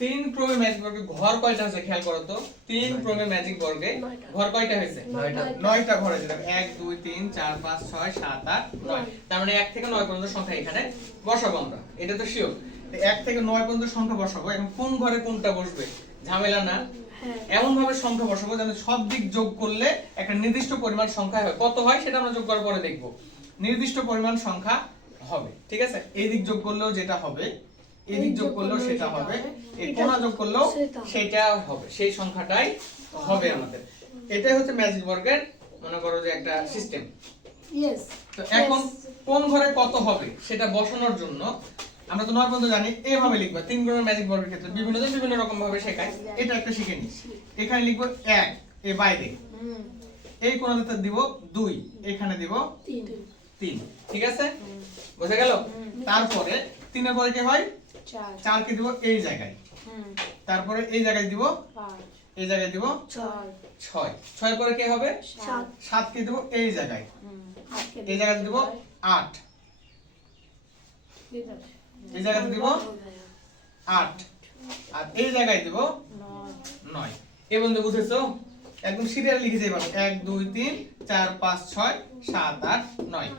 তিন ক্রমের ম্যাজিক বর্গে ঘর কয়টা আছে খেয়াল করো তো। তিন ক্রমের ম্যাজিক বর্গে ঘর কয়টা হয়েছে? 9টা ঘর হয়েছে। 1 2 3 4 5 6 7 8 9। তার মানে 1 থেকে 9 পর্যন্ত সংখ্যা এখানে বসাবো আমরা, এটা তো শিওর। 1 থেকে 9 পর্যন্ত সংখ্যা বসাবো। এখন কোন ঘরে কোনটা বসবে ঝামেলা না, এমন ভাবে সংখ্যা বসাবো যেন সব দিক যোগ করলে একটা নির্দিষ্ট পরিমাণ সংখ্যা হয়। কত হয় সেটা আমরা যোগ করার পরে দেখব। নির্দিষ্ট পরিমাণ সংখ্যা হবে, ঠিক আছে? এই দিক যোগ করলেও যেটা হবে, এই দিক যোগ করলেও সেটা হবে, এই কোণা যোগ করলেও সেটা হবে, সেই সংখ্যাটাই হবে আমাদের। এটাই হচ্ছে ম্যাজিক বর্গের মনে করো যে একটা সিস্টেম। ইয়েস। তো এখন কোন ঘরে কত হবে সেটা বসানোর জন্য আমরা তো 9 পর্যন্ত জানি, এইভাবে লিখবা। তিন ক্রমের ম্যাজিক বর্গের ক্ষেত্রে বিভিন্ন রকম ভাবে শেখায়, এটা একটা শিখে নিই। এখানে লিখবো 1 এই বাইরে, এই কোণাতে দিব 2, এখানে দিব 3, ঠিক আছে? বোঝা গেল? তারপরে 3 এর পরে কি হয়? 4 কে দিব এই জায়গায়, তারপরে এই জায়গায় দিব 5, এই জায়গায় দিব 6, 6 পরে কি হবে? 7 কে দিব এই জায়গায়, এই জায়গায় দিব 8, এই জায়গায় দিব 8, আর এই জায়গায় দিব 9। এই বন্ধু বুঝেছো? একদম সিরিয়াল লিখে যাই ভালো। 1 2 3 4 5 6 7 8 9,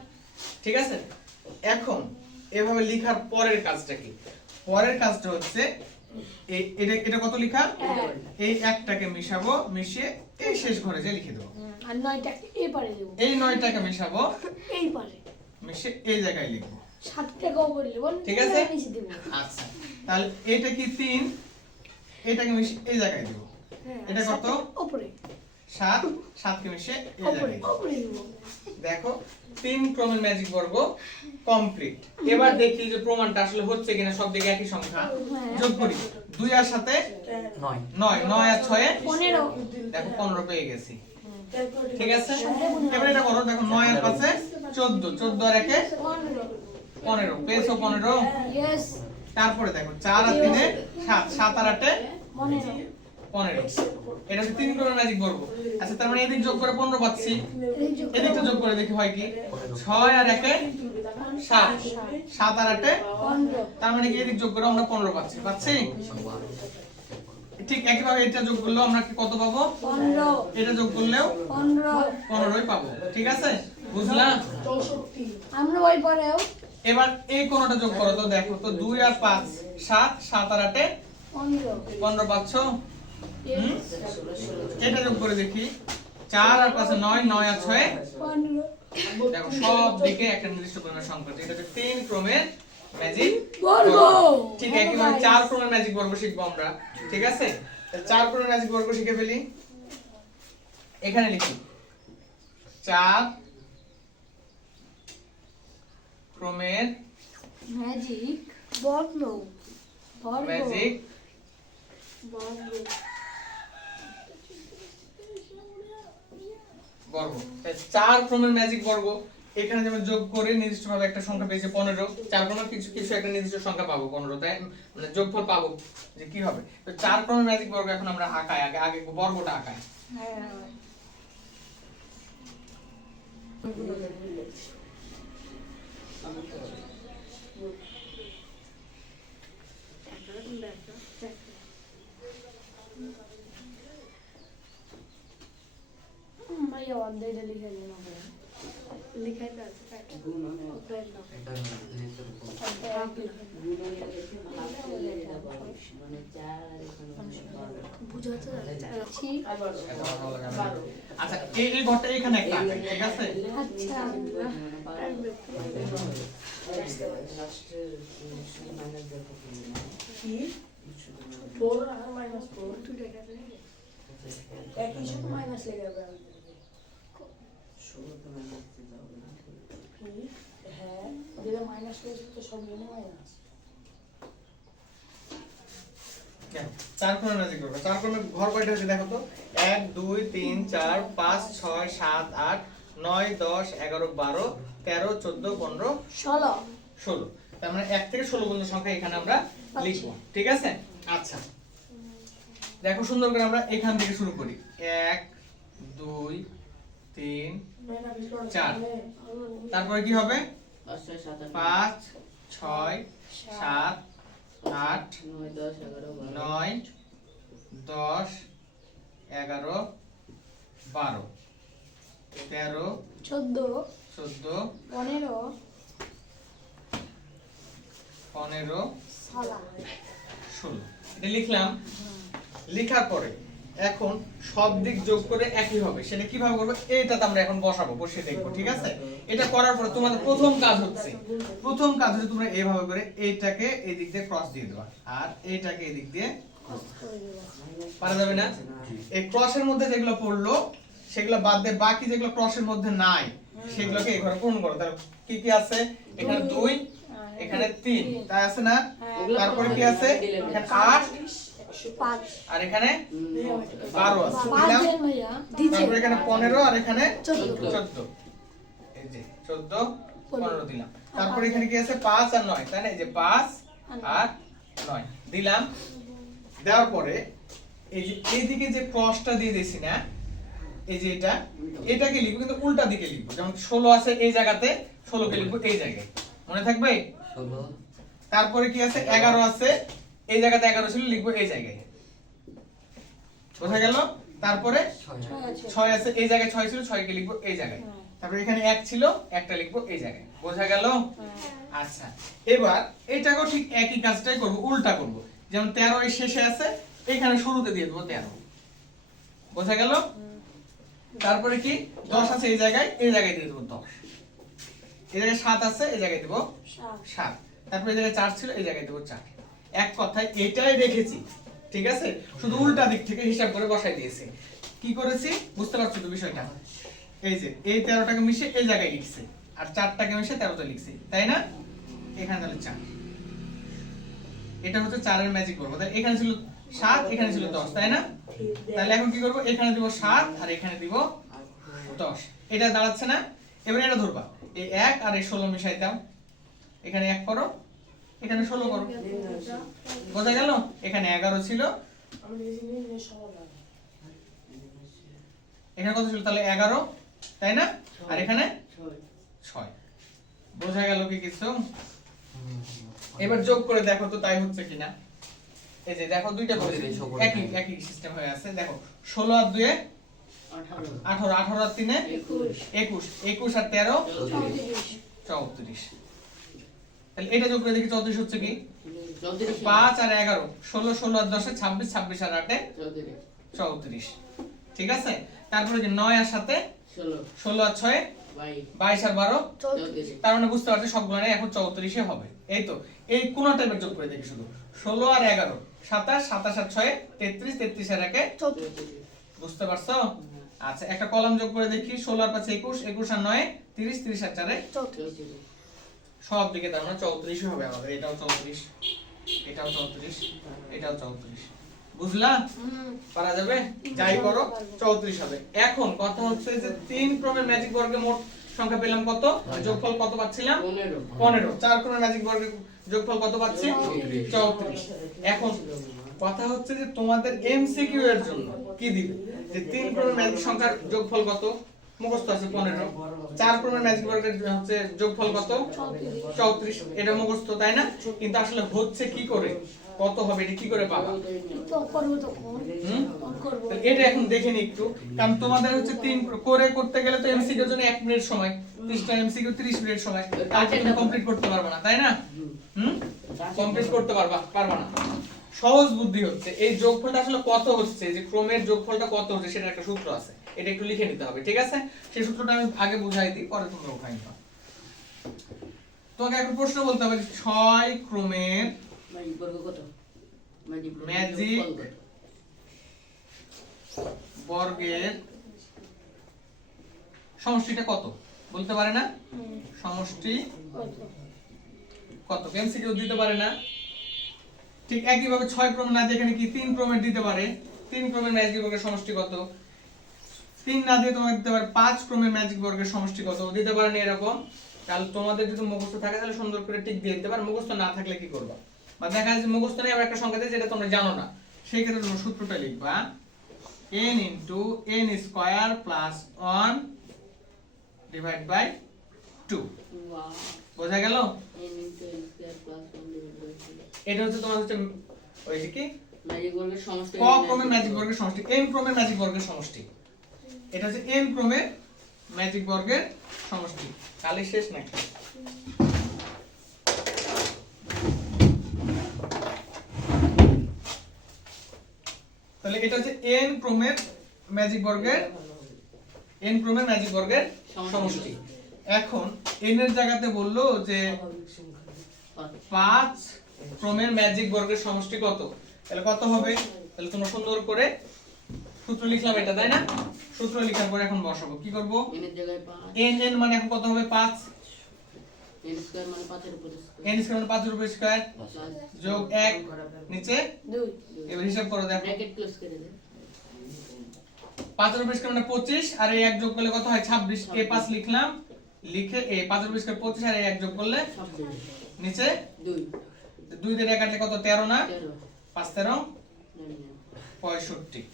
ঠিক আছে? এখন এভাবে লেখার পরের কাজটা কি? পরের কাজটা হচ্ছে এটা কত লেখা? এই একটাকে মিশাবো, মিশিয়ে এই শেষ ঘরে যে লিখে দেবো। আর 9টাকে এই পারে দেব। এই 9টাকে মিশাবো, এই পারে মিশে এই জায়গায় লিখবো। 7টাকেও করে দেব। ঠিক আছে? নিচে দেব। আচ্ছা, তাহলে এটা কি 3, এটাকে মিশে এই জায়গায় দেব। এটা কত? উপরে 7, 7 কে মিশে এই জায়গায় দেব। উপরে দেব। দেখো 3 ক্রমের ম্যাজিক বর্গ কমপ্লিট। এবার দেখি যে প্রমাণটা আসলে হচ্ছে কিনা। সব দিকে একই সংখ্যা যোগ করি। 2 এর সাথে 9, 9 আর 6 এ 15। দেখো 15 পেয়ে গেছি, ঠিক আছে? এবার এটা করো, দেখো 9 এর পাশে 14, 14 আর 1 এ 15 পেয়েছো 15। ইয়েস। তারপরে দেখো 4 আর 3 এ 7, 7 আর 8 এ 15। 15। এটা হচ্ছে 3 ক্রমের ম্যাজিক বর্গ। আচ্ছা, তার মানে এদিক যোগ করে 15 পাচ্ছি, এদিকটা যোগ করে দেখি হয় কি। 6 আর 1 এ 7, 7 আর 8 এ 15। তার মানে কি এদিক যোগ করে আমরা 15 পাচ্ছি। ঠিক একইভাবে এটা যোগ করলেও আমরা কি কত পাবো? 15। এটা যোগ করলেও 15ই পাবো, ঠিক আছে? বুঝলা? আমরা ওই পরেও এবার এই কোণটা যোগ করো তো, দেখো তো 2 আর 5 7, 7 আর 8 এ 15 পাচ্ছ। এটা যোগ করে দেখি 4 আর 5 এ 9, 9 আর 6 এ 15। দেখো সব দিকে একটা নির্দিষ্ট পরিমাণ সংখ্যা। এটা হচ্ছে 3 ক্রমের ম্যাজিক বর্গ। ঠিক একইভাবে 4 ক্রমের ম্যাজিক বর্গ শিখবো আমরা, ঠিক আছে? 4 ক্রমের ম্যাজিক বর্গ শিখে ফেলি। এখানে লিখি 4 ক্রমের ম্যাজিক বর্গ। ম্যাজিক বর্গ। 4 ক্রমের ম্যাজিক বর্গ। এখানে যেমন যোগ করে নির্দিষ্টভাবে একটা সংখ্যা পেয়েছে 15, 4 ক্রমের কিছু একটা নির্দিষ্ট সংখ্যা পাবো 15, তাই মানে যোগফল পাবো যে কি হবে। তো 4 ক্রমের ম্যাজিক বর্গ এখন আমরা আঁকাই, আগে বর্গটা আঁকাই। ভাইয়া অন্ধেটা লিখে দিন হবে। লিখাইতে আছে আচ্ছা, এই ঘরটা এখানে একটা আঁকাই, ঠিক আছে? আচ্ছা। কি 4 আর -4 দুটো কাটলে একই সাথে মাইনাস লেগে যাবে। হ্যাঁ, যেটা মাইনাস হয়েছে তো সব জন্য মাইনাস। 4 ক্রমের ম্যাজিক বর্গ। 4 ক্রমের ঘর কয়টা আছে দেখো তো। 1 2 3 4 5 6 7 8 9 10 11 12 13 14 15 16। তার মানে 1 থেকে 16 পর্যন্ত সংখ্যা এখানে আমরা লিখব, ঠিক আছে? আচ্ছা, দেখো সুন্দর করে আমরা এখান থেকে শুরু করি। 1 2 3 4, তারপরে কি হবে? 5 6 7 8 9 10 11 12 13 14 14 15 15 16 16 এটা লিখলাম। লেখার পরে এখন সব দিক যোগ করে একই হবে, সেটা কিভাবে করবো এইটাতে আমরা এখন বসাবো, বসিয়ে দেখবো। ঠিক আছে, এটা করার পরে তোমাদের প্রথম কাজ হচ্ছে তোমরা এইভাবে করে এইটাকে এই দিক দিয়ে ক্রস দিয়ে দেবা, আর এইটাকে এই দিক দিয়ে পারা যাবে না। এই ক্রসের মধ্যে যেগুলো পড়লো সেগুলো বাদ দিয়ে বাকি যেগুলো ক্রসের মধ্যে নাই সেগুলোকে এইভাবে পূরণ করো। তাহলে কি কি আছে এখানে? 2, এখানে 3, তাই আছে না? তারপরে কি আছে? এখানে 8 5 আর এখানে 12 আছে, দিলাম। তারপরে এখানে 15 আর এখানে 14, এই যে 14 15 দিলাম। তারপরে এখানে কি আছে? 5 আর 9, তাই না? এই যে 5 আর 9 দিলাম। দেওয়ার পরে এই যে এইদিকে যে ক্রসটা দিয়ে দিয়েছি না, এই যে এটাকে লিখবো কিন্তু উল্টা দিকে লিখবো। যেমন 16 আছে এই জায়গাতে, 16 কে লিখবো এই জায়গায়, মনে থাকবে? 16 তারপরে কি আছে? 11 আছে এই জায়গাতে, 11 ছিল লিখবো এই জায়গায়, বোঝা গেল? তারপরে 6 আছে এই জায়গায়, 6 ছিল 6 কে লিখবো এই জায়গায়। তারপরে এখানে 1 ছিল, একটা লিখবো এই জায়গায়, বোঝা গেল? আচ্ছা, এবার এটাকেও ঠিক একই কাজটাই করব, উল্টা করব। যেমন 13 এর শেষে আছে, এখানে শুরুতে দিয়ে দেবো 13, বোঝা গেল? তারপরে কি 10 আছে এই জায়গায় দিয়ে দেবো 10, এই জায়গায় 7 আছে এই জায়গায় দেবো 7, তারপরে এই জায়গায় 4 ছিল এই জায়গায় দেবো 4। এক কথায় এটাই রেখেছি, ঠিক আছে? শুধু উল্টা দিক থেকে হিসাব করে বসাই দিয়েছি। কি করেছি বুঝতে পারছো তো বিষয়টা? এই যে এই 13টাকে মিশে এই জায়গায় লিখছি, আর 4টাকে মিশে 13তে লিখছি, তাই না? এখানে তাহলে 4, এটা হচ্ছে 4 এর ম্যাজিক বর্গ। তাহলে এখানে ছিল 7, এখানে ছিল 10, তাই না? তাহলে এখন কি করব? এখানে দিব 7 আর এখানে দিব 10, এটা দাঁড়াচ্ছে না? এবার এটা ধরবা, এই 1 আর এই 16 মিশাই দাও, এখানে 1 করো, এখানে 16 করো, বোঝা গেল? এখানে 11 ছিল, এখানে কত ছিল? তাহলে 11, তাই না? আর এখানে 6, বোঝা গেল কি কিছু? এবার যোগ করে দেখো তো তাই হচ্ছে কিনা। এই যে দেখো দুইটা একই সিস্টেম হয়ে আছে। দেখো 16 আর 2 18, 18 আর 3 21, 21 আর 13 34। তাহলে এটা যোগ করে দেখি 34 হচ্ছে কি? 5 আর 11, 16, 16 আর 10 26, 26 আর 8 34, ঠিক আছে? তারপরে যে 9 আর 7 16 আর 6 22 আর 12, তার মানে বুঝতে পারছো সবগুলো এখন 34 হবে। এই তো এই কোন টাইপের যোগ করে দেখি, শুধু 16 আর 11 27, 27 আর 6 33, 33 আর 1 34, বুঝতে পারছো? আচ্ছা, একটা কলাম যোগ করে দেখি, 16 আর 5 21, 21 আর 9 30, 30 আর 4 34, সব দিকে তার মানে 34 হবে আমাদের। এটাও 34, এটাও 34, এটাও 34, বুঝলা? পারা যাবে? যাই করো 34 হবে। এখন কথা হচ্ছে যে 3 ক্রমের ম্যাজিক বর্গে মোট সংখ্যা পেলাম কত? যোগফল কত পাচ্ছিলাম? 15। 4 ক্রমের ম্যাজিক বর্গের যোগফল কত পাচ্ছি? 34। এখন কথা হচ্ছে যে তোমাদের এমসিকিউ এর জন্য কি দিবে, যে 3 ক্রমের ম্যাজিক সংখ্যার যোগফল কত? মুখস্থ আছে 15। 4 ক্রমের ম্যাজিক বর্গের হচ্ছে যোগফল কত? 34। এটা মুখস্থ, তাই না? কিন্তু আসলে হচ্ছে কি করে, কত হবে এটা কি করে পাবা? এটা এখন দেখে নি একটু, কারণ তোমাদের হচ্ছে 3 করে করতে গেলে তো এমসিকিউ এর জন্য 1 মিনিট সময়, 30টা এমসিকিউ 30 মিনিট সময়, তাহলে তুমি কমপ্লিট করতে পারবে না, তাই না? কমপ্লিট করতে পারবা না। সহজ বুদ্ধি হচ্ছে এই যোগফলটা আসলে কত হচ্ছে, যে ক্রমের যোগফলটা কত হচ্ছে সেটা একটা সূত্র আছে, এটা একটু লিখে নিতে হবে, ঠিক আছে? সেই সূত্রটা আমি আগে বুঝাই দিই, পরে তোমরা উঠাই নিও। তোমাকে একটা প্রশ্ন বলতে হবে, 6 ক্রমের ম্যাজিক বর্গের সমষ্টিটা কত বলতে পারে না? সমষ্টি কত এমসিকিউ দিতে পারে না? ঠিক একই ভাবে 6 ক্রমের না দিয়ে এখানে কি 3 ক্রমের দিতে পারে। 3 ক্রমের ম্যাজিক বর্গের সমষ্টি কত? 3 না দিয়ে তোমাকে দিতে পারে 5 ক্রমের ম্যাজিক বর্গের সমষ্টি কত, দিতে পারে না এরকম। তাহলে তোমাদের যদি মুখস্থ থাকে তাহলে সুন্দর করে টিক দিয়ে দিতে পারো, মুখস্থ না থাকলে কি করবা? বা দেখা যায় যে মুখস্থ নেই আবার একটা সংখ্যা দেয় যেটা তোমরা জানো না, সেই ক্ষেত্রে তোমরা সূত্রটা লিখবা n * n² + 1 / 2। বোঝা গেল? এটা হচ্ছে তোমার হচ্ছে ওই যে কি ম্যাজিক বর্গের সমষ্টি ক ক্রমের ম্যাজিক বর্গের সমষ্টি, n ক্রমের ম্যাজিক বর্গের সমষ্টি। এটা হচ্ছে n ক্রমের ম্যাজিক বর্গের সমষ্টি। কালি শেষ নাকি? তাহলে এটা হচ্ছে n ক্রমের ম্যাজিক বর্গের সমষ্টি। এখন n এর জায়গাতে বললো যে 5 ক্রমের ম্যাজিক বর্গের সমষ্টি কত, তাহলে কত হবে? তাহলে তোমরা সুন্দর করে সূত্র লিখলাম এটা, তাই না? সূত্র লেখার পরে এখন বসাবো, কি করব? n এর জায়গায় 5 n মানে এখন কত হবে? 5 n স্কয়ার মানে 5 এর উপর n স্কয়ার মানে 5 এর উপর স্কয়ার যোগ 1 নিচে 2 এবার হিসাব করো, দেখো ব্র্যাকেট ক্লোজ করে দে 5 এর উপর স্কয়ার মানে 25 আর এই 1 যোগ করলে কত হয়? 26। এ 5 লিখলাম, লিখে এই 5 এর উপর স্কয়ার 25 আর এই 1 যোগ করলে 26 নিচে 2 2 দিয়ে কাটলে কত? 13 না? 13 5 13 65।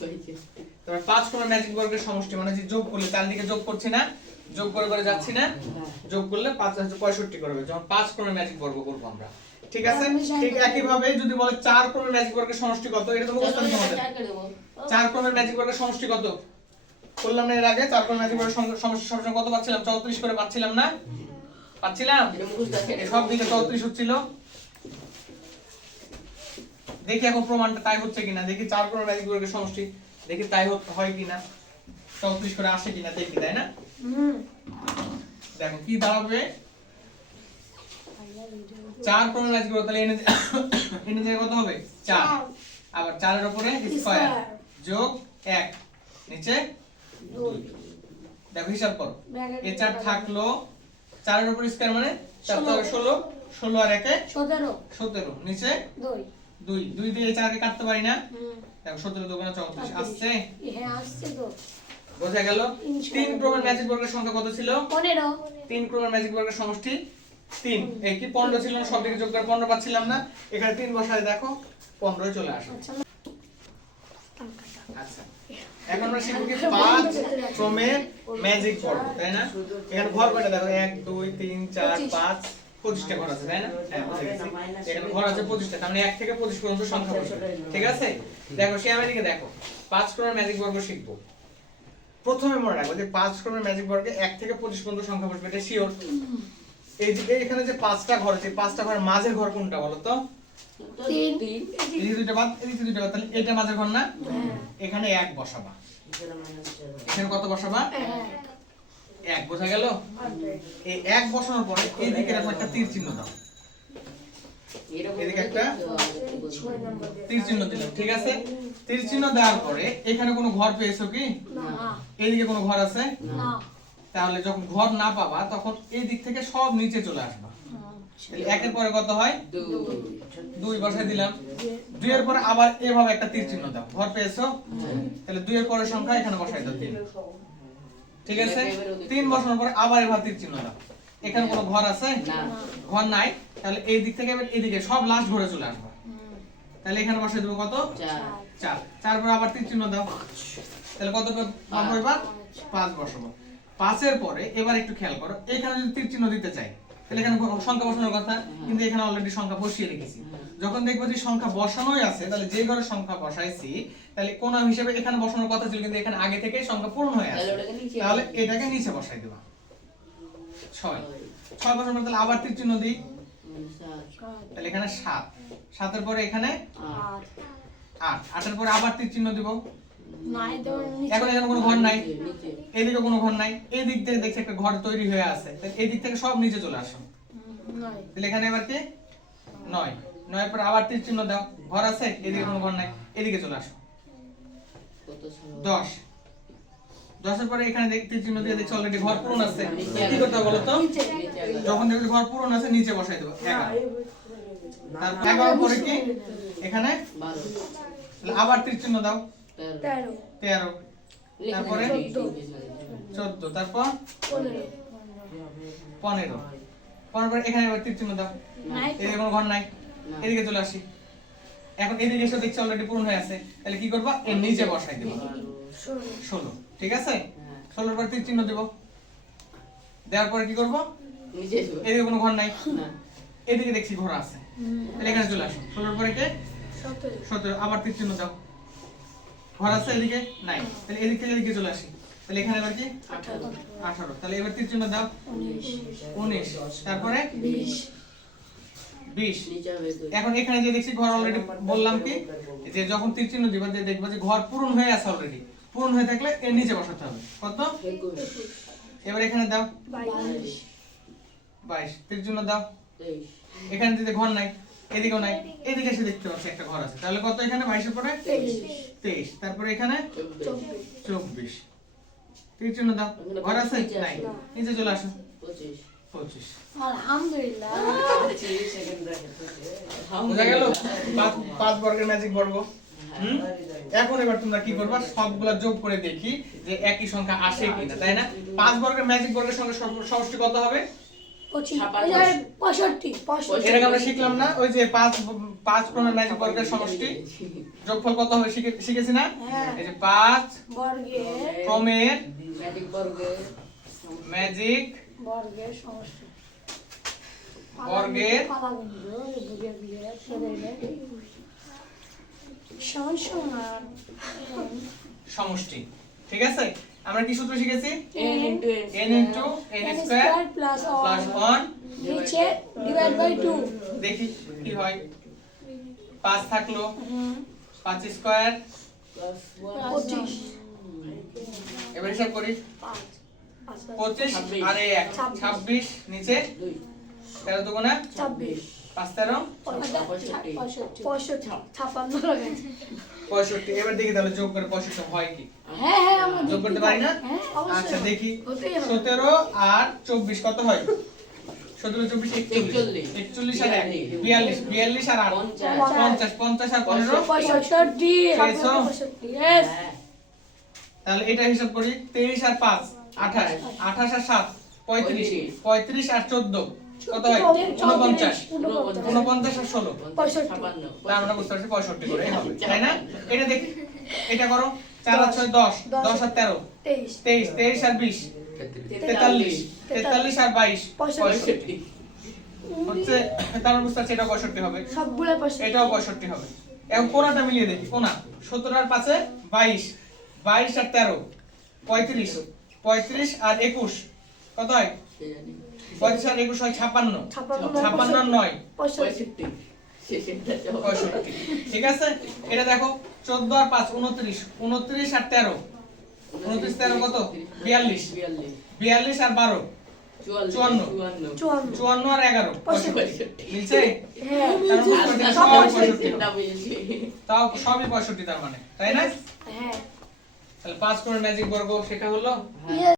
তারপর 5 ক্রমের ম্যাজিক বর্গের সমষ্টি মানে যে যোগ করলে চারদিকে যোগ করছি না, যোগ করে করে যাচ্ছি না, যোগ করলে 5 আছে 65 করবে, যখন 5 ক্রমের ম্যাজিক বর্গ করব আমরা। ঠিক আছে? ঠিক একই ভাবে যদি বলে 4 ক্রমের ম্যাজিক বর্গের সমষ্টি কত, এটা তো মুখস্থ করতে হবে। 4 ক্রমের ম্যাজিক বর্গের সমষ্টি কত বললাম না এর আগে? 4 ক্রমের ম্যাজিক বর্গের সমষ্টি সবসময় কত পাচ্ছিলাম? 34 করে পাচ্ছিলাম না? পাচ্ছিলাম? এই সব দিকে 34 হচ্ছিল। দেখি এখন প্রমাণটা তাই হচ্ছে কিনা, দেখি 4 ক্রমের ম্যাজিক বর্গের সমষ্টি দেখি তাই হয় কিনা, 34 করে আসে কিনা দেখি, তাই না? দেখো কি দাঁড়াবে, 4 ক্রমের ম্যাজিক বর্গ, তাহলে এনে জায়গায় কত হবে? 4, আবার 4 এর উপরে স্কয়ার যোগ 1 নিচে 2। দেখো হিসাব করো, এই 4 থাকলো, 4 এর উপর স্কয়ার মানে 4 তো 16, 16 আর 1 এ 17 নিচে 2 2 দিয়ে 4 কে কাটতে পারি না? দেখো 17 দুগুণে 34 আসছে। হ্যাঁ আসছে তো। বোঝা গেল? 3 ক্রমের ম্যাজিক বর্গের সংখ্যা কত ছিল? 15। 3 ক্রমের ম্যাজিক বর্গের সমষ্টি 3। এই কি 15 ছিল না? সব দিকে যোগ করে 15 পাচ্ছিলাম না, এখানে 3 বসায় দেখো 15 চলে আসে। আচ্ছা, এখন আমরা শিখব কি 5 ক্রমের ম্যাজিক বর্গ, তাই না? এখানে ঘর কয়টা দেখো? 1 2 3 4 5 25টা ঘর আছে, তাই না? হ্যাঁ, বুঝে গেছি। এখানে ঘর আছে 25টা, তার মানে 1 থেকে 25 পর্যন্ত সংখ্যা বসবে। ঠিক আছে? দেখো সে আমাদেরকে দেখো 5 ক্রমের ম্যাজিক বর্গ শিখবো। প্রথমে মনে রাখবো যে 5 ক্রমের ম্যাজিক বর্গে 1 থেকে 25 পর্যন্ত সংখ্যা বসবে, এটা শিওর। এই যে এখানে যে 5টা ঘর আছে, 5টা ঘরের মাঝের ঘর কোনটা বলো তো? 3 এই দুইটা বাদ, এই দুইটা বাদ, তাহলে এটা মাঝের ঘর না? এখানে 1 বসাবা। এখানে কত বসাবা? 1। বোঝা গেল? এই 1 বসানোর পরে এই দিকে এরকম একটা তীর চিহ্ন দাও, এদিকে একটা তীর চিহ্ন দিলাম। ঠিক আছে? তীর চিহ্ন দেওয়ার পরে এখানে কোনো ঘর পেয়েছো কি? না এইদিকে কোনো ঘর আছে? না। তাহলে যখন ঘর না পাবা তখন এই দিক থেকে সব নিচে চলে আসবা। তাহলে 1 এর পরে কত হয়? 2 বসাই দিলাম। 2 এর পরে আবার এভাবে একটা তীর চিহ্ন দাও, ঘর পেয়েছো? তাহলে 2 এর পরের সংখ্যা এখানে বসাই দাও 3। ঠিক আছে? 3 বসানোর পরে আবার এভাবে তীর চিহ্ন দাও। এখানে কোনো ঘর আছে? ঘর নাই, তাহলে এই দিক থেকে এবার এদিকে সব লাস্ট ঘরে চলে আসবা। তাহলে এখানে বসাই দেব কত? 4। 4 পরে আবার তীর চিহ্ন দাও, তাহলে কত পাবো? এবার 5 বসাবো। 5 এর পরে এবার একটু খেয়াল করো, এখানে যদি তীর চিহ্ন দিতে চাই তাহলে এখানে সংখ্যা বসানোর কথা, কিন্তু এখানে অলরেডি সংখ্যা বসিয়ে রেখেছি। যখন দেখবো যে সংখ্যা বসানোই আছে, তাহলে যে ঘরে সংখ্যা বসাইছি তাহলে কোন হিসেবে এখানে বসানোর কথা ছিল, কিন্তু এখানে আগে থেকেই সংখ্যা পূরণ হয়ে আছে, তাহলে এটাকে নিচে বসাই দেবা। 6 বসানোর পর তাহলে আবার তীর চিহ্ন দিই, তাহলে এখানে 7। 7 এর পরে এখানে 8। 8 এর পরে আবার তীর চিহ্ন দিব। এখন এখানে কোনো ঘর নাই, এদিকে কোনো ঘর নাই, এই দিক থেকে দেখছি একটা ঘর তৈরি হয়ে আছে, তাহলে এই দিক থেকে সব নিচে চলে আসো। তাহলে এখানে এবার কি? 9। 9 এর পরে আবার তীর চিহ্ন দাও, ঘর আছে, এদিকে কোনো ঘর নাই, এদিকে চলে আসো। 10। 10 এর পরে এখানে তীর চিহ্ন দিয়ে দেখছি অলরেডি ঘর পূরণ আছে, কি করতে হবে বলো তো? যখন দেখছি ঘর পূরণ আছে নিচে বসাই দেবো 11। তারপর 11 এর পরে কি? এখানে 12। আবার তীর চিহ্ন দাও, 13। তারপরে 14। তারপর 15। 15 পরে এখানে আবার তীর চিহ্ন দাও, এদিকে কোনো ঘর নাই, এদিকে চলে আসি। এখন এদিকে এসে দেখছি অলরেডি পূরণ হয়ে আছে, তাহলে কি করবা? এর নিচে বসাই দেব 16। ঠিক আছে? 16 পরে তীর চিহ্ন দেব, দেওয়ার পরে কি করব? এদিকে কোনো ঘর নাই, এদিকে দেখছি ঘর আছে, তাহলে এখানে চলে আসো 16 পরে কে 17 আবার তীর চিহ্ন দাও ঘর আছে এদিকে নাই তাহলে এদিক থেকে এদিকে চলে আসি তাহলে এখানে এবার কি 18 তাহলে এবার তীর চিহ্ন দাও 19 তারপরে 20 নিচে হবে 2 এখন এখানে যে দেখছি ঘর অলরেডি বললাম কি যে যখন তীর চিহ্ন দিবা যে দেখবা যে ঘর পূরণ হয়ে আছে অলরেডি পূরণ হয়ে থাকলে এর নিচে বসাতে হবে কত 21 এবার এখানে দাও 22 22 তীর চিহ্ন দাও 23 এখানে দিতে ঘর নাই এদিকেও নাই এদিকে এসে দেখতে পাচ্ছি একটা ঘর আছে তাহলে কত এখানে 22 এর পরে 23 তারপরে এখানে 24 তীর চিহ্ন দাও ঘর আছে নাই নিচে চলে আসো 25 আলহামদুলিল্লাহ বুঝা গেল পাঁচ বর্গের ম্যাজিক বর্গ এখন এবার তোমরা কি করবা সবগুলা যোগ করে দেখি যে একই সংখ্যা আসে কিনা তাই না 5 বর্গের ম্যাজিক বর্গের সঙ্গে সমষ্টি কত হবে 65 এটাকে আমরা শিখলাম না ওই যে 5 ক্রমের ম্যাজিক বর্গের সমষ্টি যোগফল কত হবে শিখেছি না এই যে 5 বর্গের ক্রমের ম্যাজিক বর্গের ম্যাজিক বর্গের সমষ্টি বর্গের সমান সমষ্টি ঠিক আছে আমরা কি সূত্র শিখেছি n into n into n square plus plus 1 নিচে ডিভাইড বাই 2 দেখি কি হয় 5 থাকলো 5 স্কয়ার plus 25 এবার হিসাব করি 25 আর 1 26 নিচে 2 13 দুগুণা 26 5 13 65 এবার দেখি তাহলে যোগ করে 65 হয় কি হ্যাঁ হ্যাঁ আমরা যোগ করতে পারি না হ্যাঁ আচ্ছা দেখি হতেই হবে। 17 আর 24 কত হয় 17 24 41 41 আর 1 42 42 আর 8 50 50 আর 15 65 yes তাহলে এটা হিসাব করি 23 আর 5 28 28 আর 7 35 35 আর 14 কত হয় 49 49 আর 16 তাহলে আমরা বুঝতে পারছি 65 করে হবে তাই না এটা দেখি এটা করো 4 আর 6 10 10 আর 13 23 23 আর 20 43 43 আর 22 65 হচ্ছে তাহলে বুঝতে পারছি এটাও 65 হবে সবগুলো এটাও 65 হবে এখন কোণাটা মিলিয়ে দেখি কোণা 17 আর 5 এ 22 22 আর 13 35 35 আর 21 কত হয় 35 আর 21 হয় 56 56 আর 9 65 ঠিক আছে এটা দেখো 14 আর 5 29 29 আর 13 29 13 কত 42 42 আর 12 54 আর 11 মিলছে তাও সবই 65 তার মানে তাই না হ্যাঁ তাহলে 5 কোণের ম্যাজিক বর্গ সেটা হলো